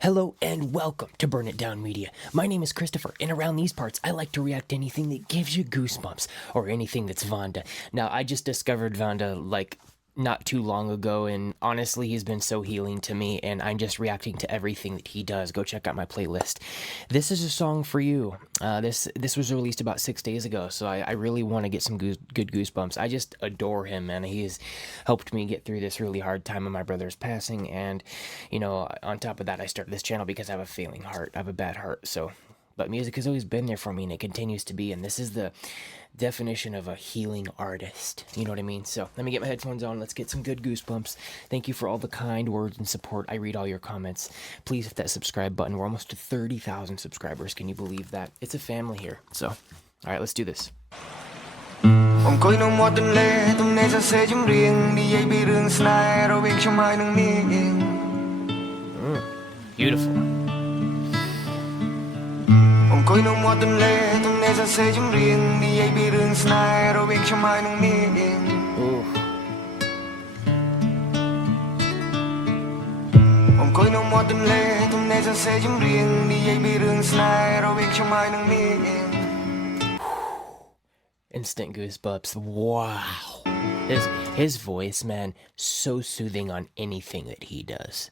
Hello and welcome to Burn It Down Media. My name is Christopher, and around these parts, I like to react to anything that gives you goosebumps, or anything that's Vanda. Now, I just discovered Vanda, not too long ago, and honestly, he's been so healing to me, and I'm just reacting to everything that he does. Go check out my playlist. This is a song for you. This was released about 6 days ago, so I really want to get some good goosebumps. I just adore him, man. He has helped me get through this really hard time of my brother's passing, and, on top of that, I started this channel because I have a failing heart. I have a bad heart, but music has always been there for me, and it continues to be, and this is the definition of a healing artist. You know what I mean? So let me get my headphones on. Let's get some good goosebumps. Thank you for all the kind words and support. I read all your comments. Please hit that subscribe button. We're almost to 30,000 subscribers. Can you believe that? It's a family here. So, all right, let's do this. Beautiful. Instant goosebumps. Wow. His voice, man, so soothing on anything that he does.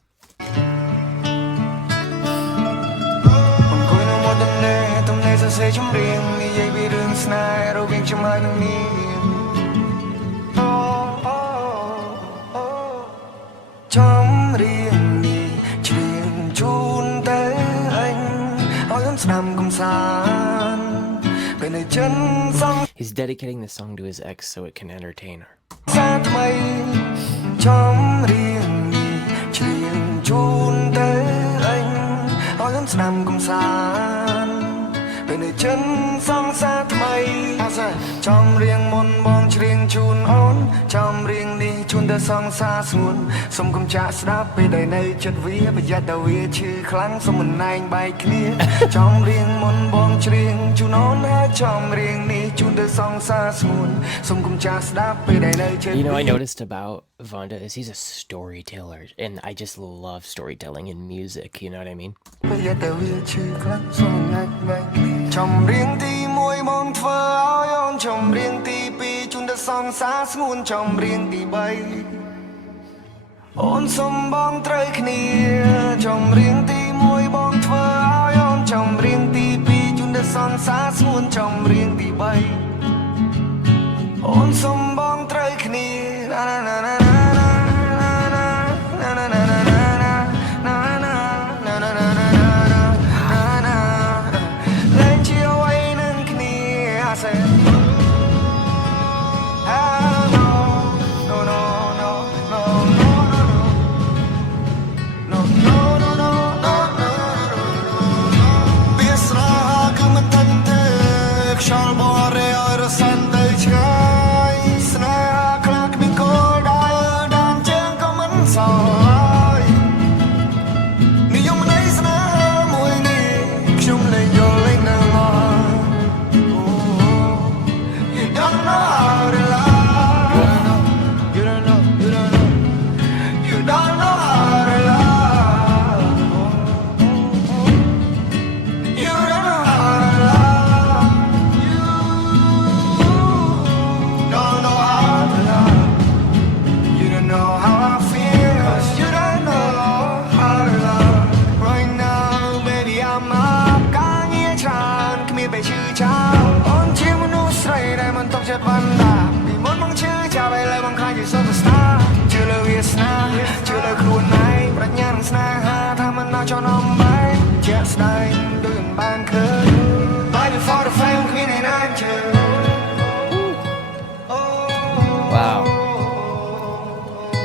He's dedicating the song to his ex so it can entertain her. I noticed about Vanda is he's a storyteller, and I just love storytelling in music, you know what I mean? Wow.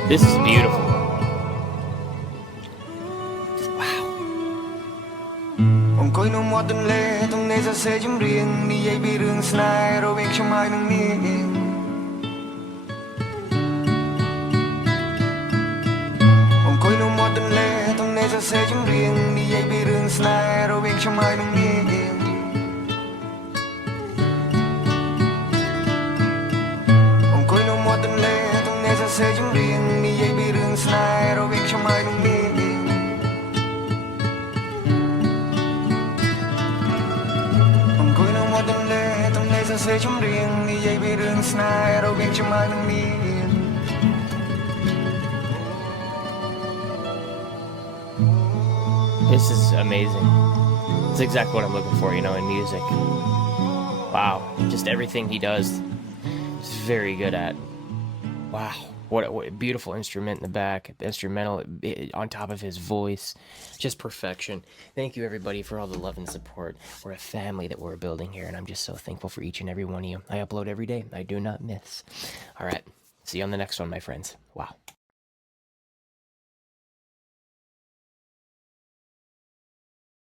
This is beautiful. Wow. សរសេរចម្រៀងនិយាយពីរឿងស្នេហ៍រវាងខ្ញុំហើយនឹងនាង This is amazing. It's exactly what I'm looking for, you know, in music. Wow, just everything he does is very good at. Wow, what a beautiful instrument in the back, instrumental on top of his voice, just perfection. Thank you everybody for all the love and support. We're a family that we're building here, and I'm just so thankful for each and every one of you. I upload every day. I do not miss. All right, see you on the next one, my friends. Wow.